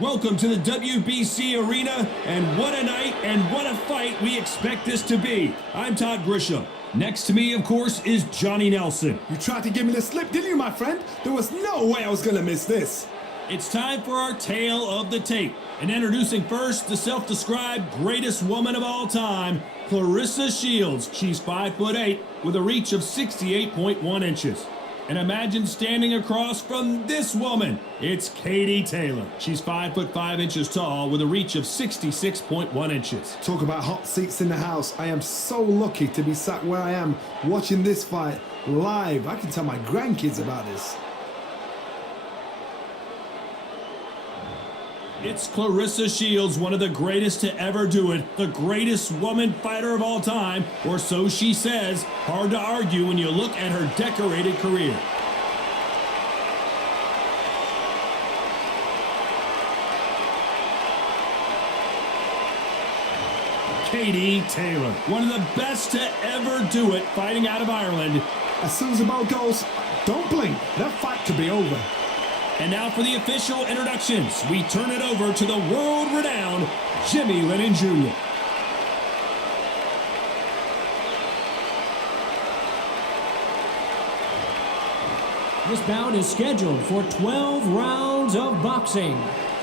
Welcome to the WBC arena, and what a night and what a fight we expect this to be. I'm Todd Grisham. Next to me, of course, is Johnny Nelson. You tried to give me the slip, didn't you, my friend? There was no way I was going to miss this. It's time for our tale of the tape. And introducing first the self-described greatest woman of all time, Claressa Shields. She's 5'8" with a reach of 68.1 inches. And imagine standing across from this woman. It's Katie Taylor. She's 5'5" tall with a reach of 66.1 inches. Talk about hot seats in the house. I am so lucky to be sat where I am watching this fight live. I can tell my grandkids about this. It's Claressa Shields, one of the greatest to ever do it, the greatest woman fighter of all time, or so she says. Hard to argue when you look at her decorated career. Katie Taylor, one of the best to ever do it, fighting out of Ireland. As soon as the bell goes, don't blink. That fight could be over. And now for the official introductions. We turn it over to the world-renowned Jimmy Lennon Jr. This bout is scheduled for 12 rounds of boxing.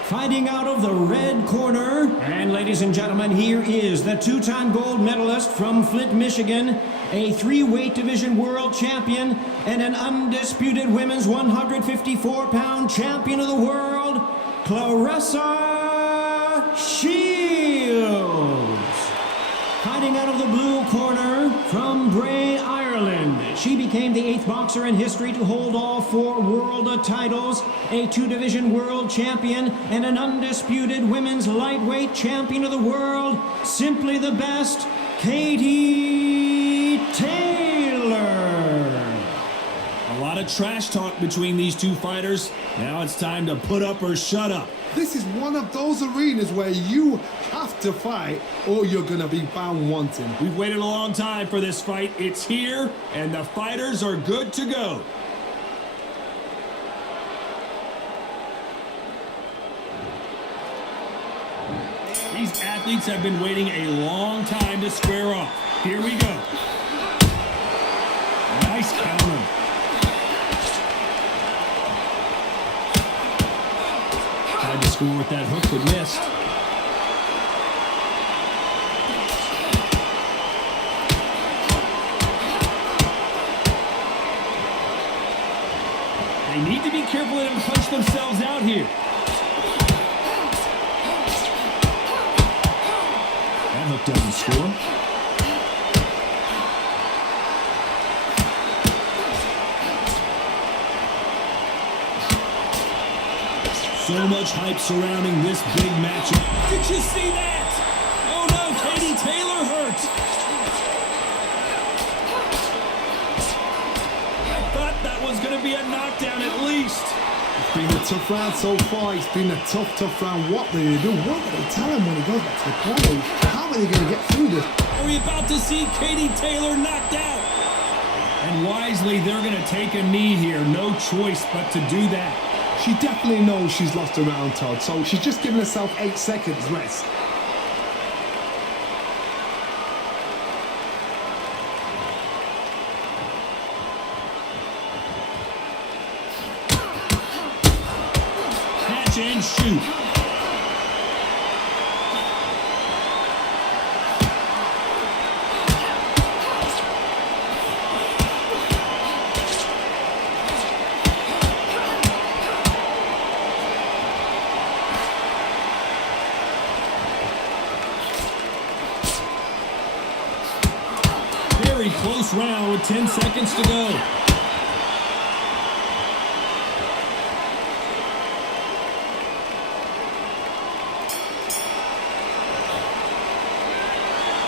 Fighting out of the red corner, and ladies and gentlemen, here is the two-time gold medalist from Flint, Michigan, a three-weight division world champion, and an undisputed women's 154-pound champion of the world, Claressa Shields. Fighting out of the blue corner from Bray, Ireland. She became the 8th boxer in history to hold all 4 world titles, a 2-division world champion, and an undisputed women's lightweight champion of the world. Simply the best, Katie Taylor. A lot of trash talk between these two fighters. Now it's time to put up or shut up. This is one of those arenas where you have to fight or you're going to be found wanting. We've waited a long time for this fight. It's here, and the fighters are good to go. These athletes have been waiting a long time to square off. Here we go. Nice counter. Tried to score with that hook, but missed. They need to be careful and punch themselves out here. That hook doesn't score. So much hype surrounding this big matchup. Did you see that? Oh no, Katie Taylor hurt. I thought that was going to be a knockdown at least. It's been a tough round so far. It's been a tough round. What do they do? What do they tell him when he goes back to the corner? How are they going to get through this? Are we about to see Katie Taylor knocked out? And wisely, they're going to take a knee here. No choice but to do that. She definitely knows she's lost a round, Todd, so she's just giving herself 8 seconds rest. Catch and shoot. Very close round with 10 seconds to go.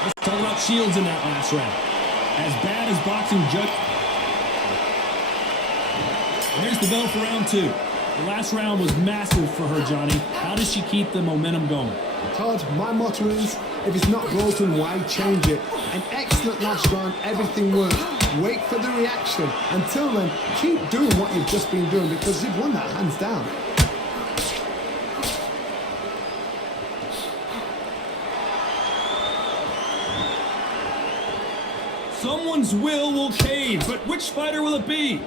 Let's talk about Shields in that last round. As bad as boxing judge. There's the bell for round 2. The last round was massive for her, Johnny. How does she keep the momentum going? Todd, my motto is, if it's not broken, why change it? An excellent last round, everything worked. Wait for the reaction. Until then, keep doing what you've just been doing because you've won that hands down. Someone's will cave, but which fighter will it be?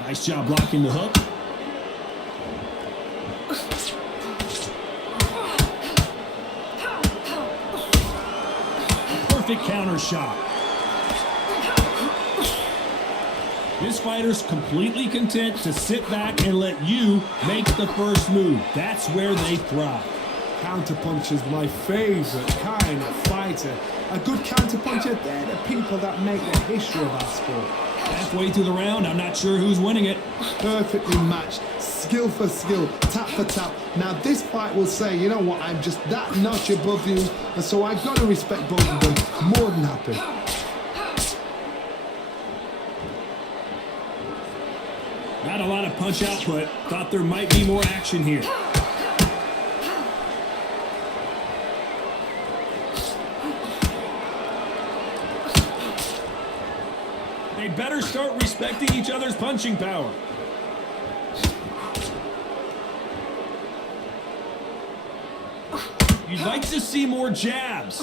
Nice job blocking the hook. Perfect counter shot. This fighter's completely content to sit back and let you make the first move. That's where they thrive. Counterpunch is my favorite kind of fighter. A good counterpuncher, they're the people that make the history of our sport. Halfway through the round, I'm not sure who's winning it. Perfectly matched, skill for skill, tap for tap. Now this fight will say, you know what, I'm just that notch above you, and so I've got to respect both of them. More than happy. Not a lot of punch output. Thought there might be more action here. They better start respecting each other's punching power. You'd like to see more jabs.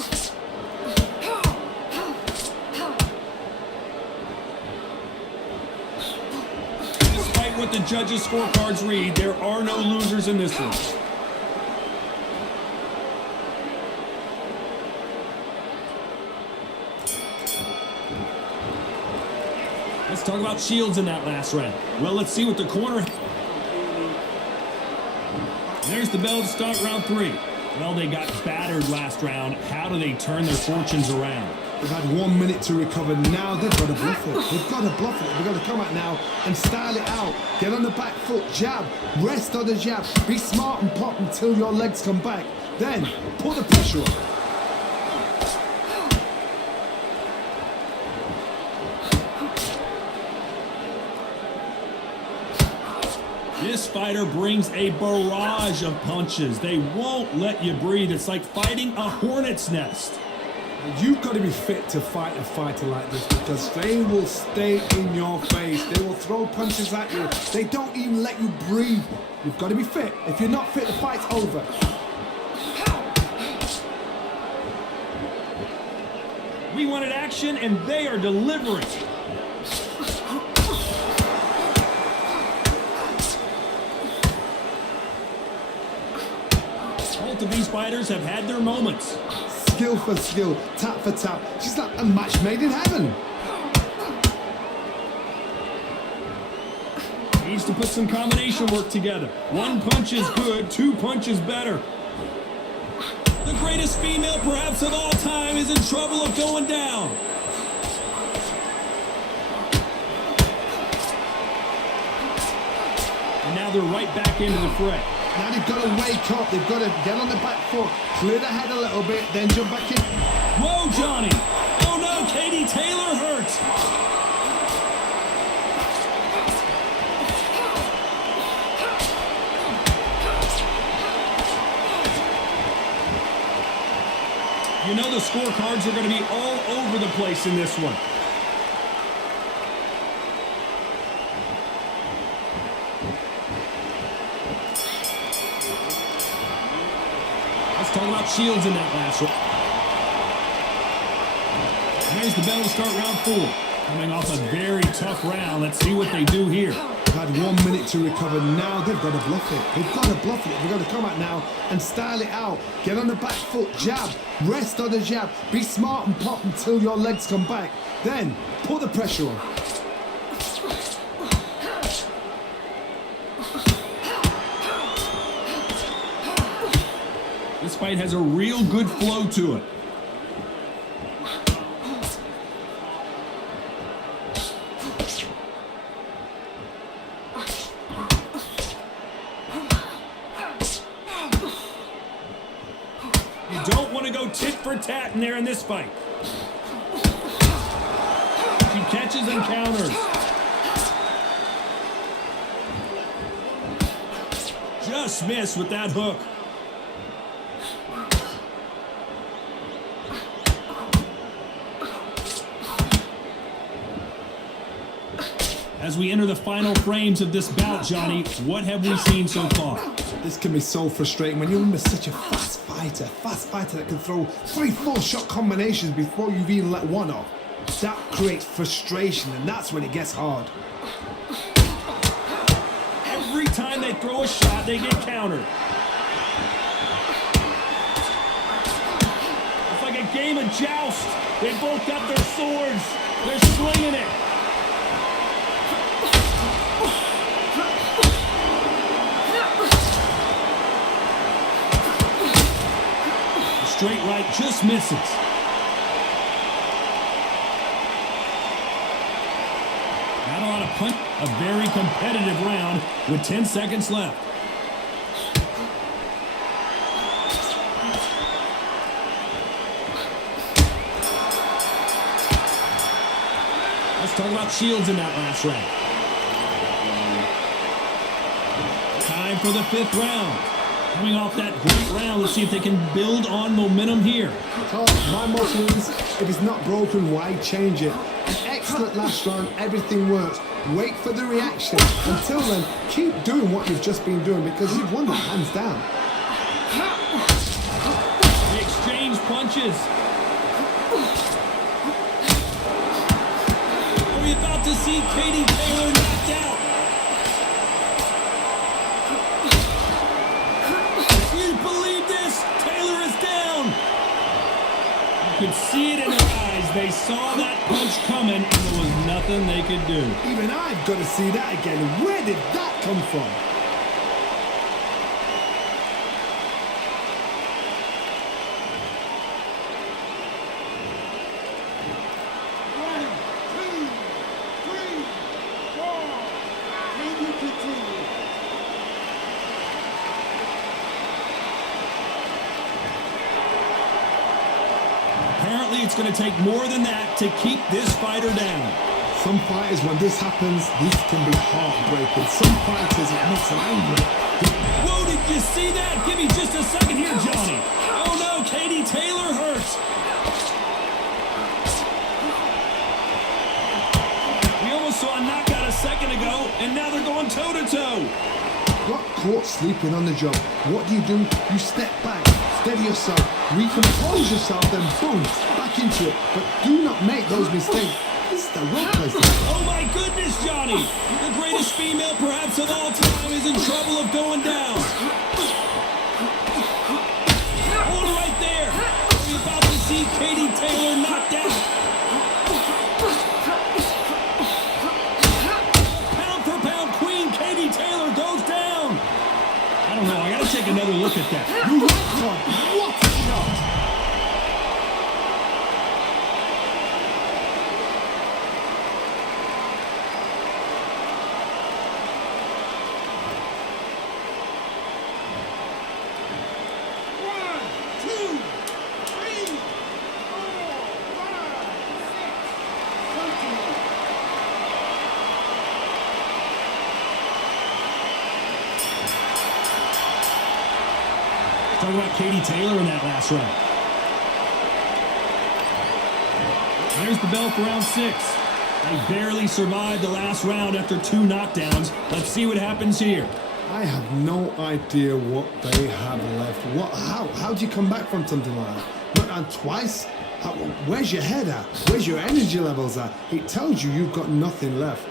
Despite what the judges' scorecards read, there are no losers in this one. Let's talk about Shields in that last round. Well, let's see what the corner... There's the bell to start round 3. Well, they got battered last round. How do they turn their fortunes around? They've had 1 minute to recover. Now they've got to bluff it. They've got to bluff it. They've got to come out now and style it out. Get on the back foot, jab, rest on the jab. Be smart and pop until your legs come back. Then put the pressure on. This fighter brings a barrage of punches. They won't let you breathe. It's like fighting a hornet's nest. You've got to be fit to fight a fighter like this because they will stay in your face. They will throw punches at you. They don't even let you breathe. You've got to be fit. If you're not fit, the fight's over. We wanted action, and they are delivering. Both of these fighters have had their moments. Skill for skill, tap for tap. She's like a match made in heaven. Needs to put some combination work together. 1 punch is good, 2 punches better. The greatest female perhaps of all time is in trouble of going down. And now they're right back into the fray. Now they've got to wake up. They've got to get on the back foot, clear the head a little bit, then jump back in. Whoa, Johnny. Oh, no, Katie Taylor hurt. You know the scorecards are going to be all over the place in this one. Let's talk about Shields in that last one. There's the bell to start round 4. Coming off a very tough round. Let's see what they do here. Had 1 minute to recover. Now they've got to bluff it. They've got to bluff it. They've got to come out now and style it out. Get on the back foot, jab, rest on the jab. Be smart and pop until your legs come back. Then put the pressure on. This fight has a real good flow to it. You don't want to go tit for tat in there in this fight. She catches and counters. Just missed with that hook. As we enter the final frames of this bout, Johnny, what have we seen so far? This can be so frustrating when you're under such a fast fighter that can throw 3-4 shot combinations before you've even let one off. That creates frustration, and that's when it gets hard. Every time they throw a shot, they get countered. It's like a game of joust. They both got their swords. They're slinging it. The straight right just misses. Not a lot of punch. A very competitive round with 10 seconds left. Let's talk about Shields in that last round. Time for the 5th round. Coming off that great round, let's see if they can build on momentum here. My motto is, if it's not broken, why change it? An excellent last round, everything works. Wait for the reaction. Until then, keep doing what you've just been doing because you've won that hands down. They exchange punches. Are we about to see Katie Taylor knocked out? Do you believe this? Taylor is down. You could see it in their eyes. They saw that punch coming, and there was nothing they could do. Even I've got to see that again. Where did that come from? Apparently, it's going to take more than that to keep this fighter down. Some fighters, when this happens, this can be heartbreaking. Some fighters, it makes them angry. Whoa, did you see that? Give me just a second here, Johnny. Oh no, Katie Taylor hurts. We almost saw a knockout a second ago, and now they're going toe-to-toe. Got caught sleeping on the job. What do? You step back, steady yourself, recompose yourself, then boom, back into it. But do not make those mistakes. This is the wrong place to be. Oh my goodness, Johnny! The greatest female perhaps of all time is in trouble of going down. Hold it right there. We're about to see Katie Taylor knocked out. Pound for pound queen Katie Taylor goes down. I don't know. I got to take another look at that. What a shot! Talk about Katie Taylor in that last round. There's the bell for round 6. They barely survived the last round after 2 knockdowns. Let's see what happens here. I have no idea what they have left. How do you come back from something like that? Went on twice? Where's your head at? Where's your energy levels at? It tells you you've got nothing left.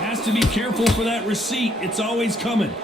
Has to be careful for that receipt. It's always coming.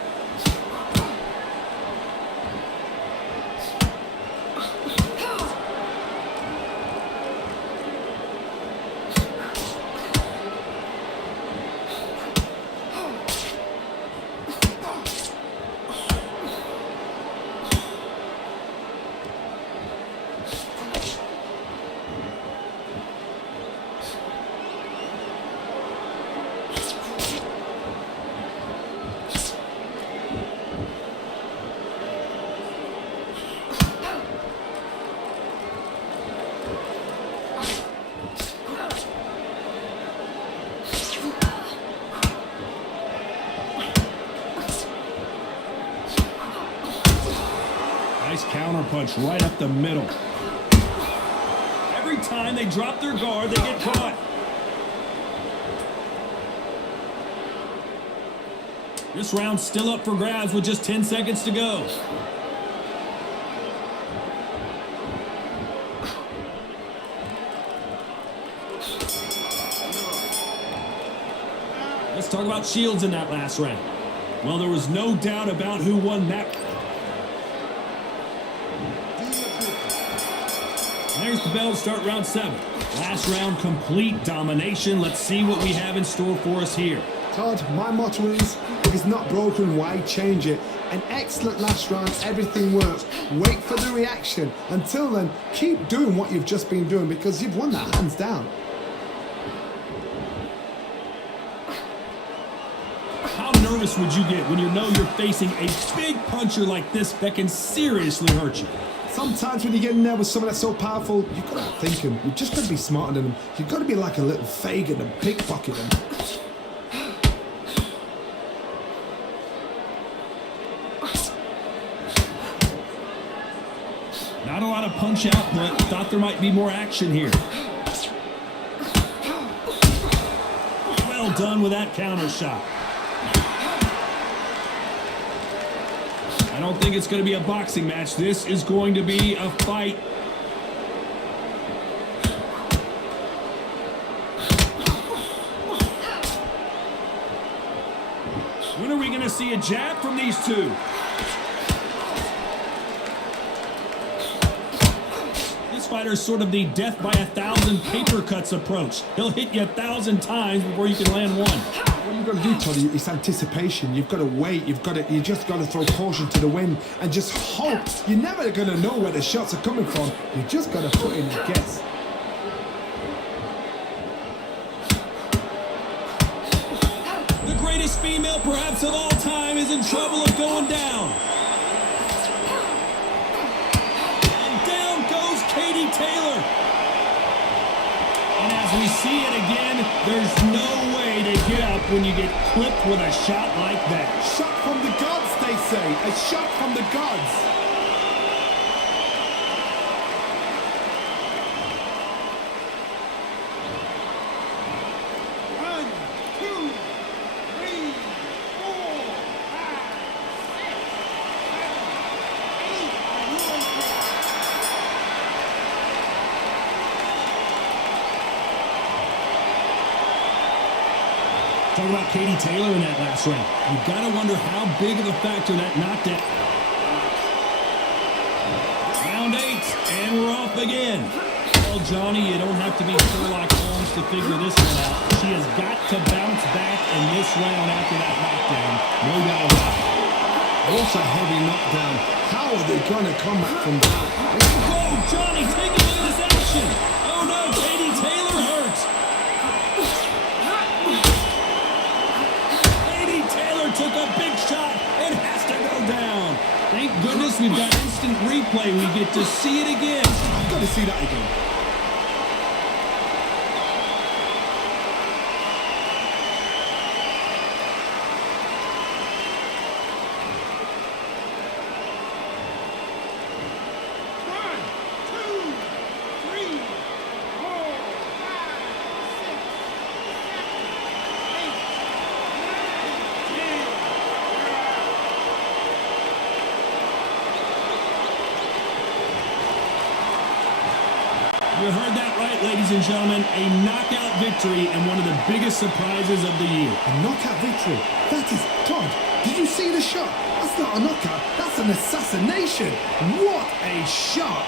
Nice counter punch right up the middle. Every time they drop their guard, they get caught. This round's still up for grabs with just 10 seconds to go. Let's talk about Shields in that last round. Well, there was no doubt about who won that. There's the bell to start round 7. Last round, complete domination. Let's see what we have in store for us here. Todd, my motto is, if it's not broken, why change it? An excellent last round, everything works. Wait for the reaction. Until then, keep doing what you've just been doing because you've won that hands down. How nervous would you get when you know you're facing a big puncher like this that can seriously hurt you? Sometimes when you get in there with someone that's so powerful, you've got to outthink him. You've just got to be smarter than him. You've got to be like a little Fagin and pickpocket him. Not a lot of punch output. Thought there might be more action here. Well done with that counter shot. I don't think it's going to be a boxing match. This is going to be a fight. When are we going to see a jab from these two? This fighter is sort of the death by 1,000 paper cuts approach. He'll hit you 1,000 times before you can land one. What you've got to do, Toddy, is anticipation. You've got to wait. You just got to throw caution to the wind and just hope. You're never going to know where the shots are coming from. You just got to put in a guess. The greatest female, perhaps of all time, is in trouble of going down. And down goes Katie Taylor. And as we see it again, there's no way to get up when you get clipped with a shot like that. Shot from the gods, they say. A shot from the gods. Talk about Katie Taylor in that last round. You've got to wonder how big of a factor that knockdown. Round 8, and we're off again. Well, Johnny, you don't have to be Sherlock Holmes to figure this one out. She has got to bounce back in this round after that knockdown. No doubt about it. Also a heavy knockdown. How are they going to come back from that? Oh, Johnny, take a look at this action. Oh, no, Katie Taylor hurts. Took a big shot and has to go down. Thank goodness we've got instant replay. We get to see it again. I've got to see that again. You heard that right, ladies and gentlemen. A knockout victory and one of the biggest surprises of the year. A knockout victory. That is, Todd, did you see the shot? That's not a knockout. That's an assassination. What a shot.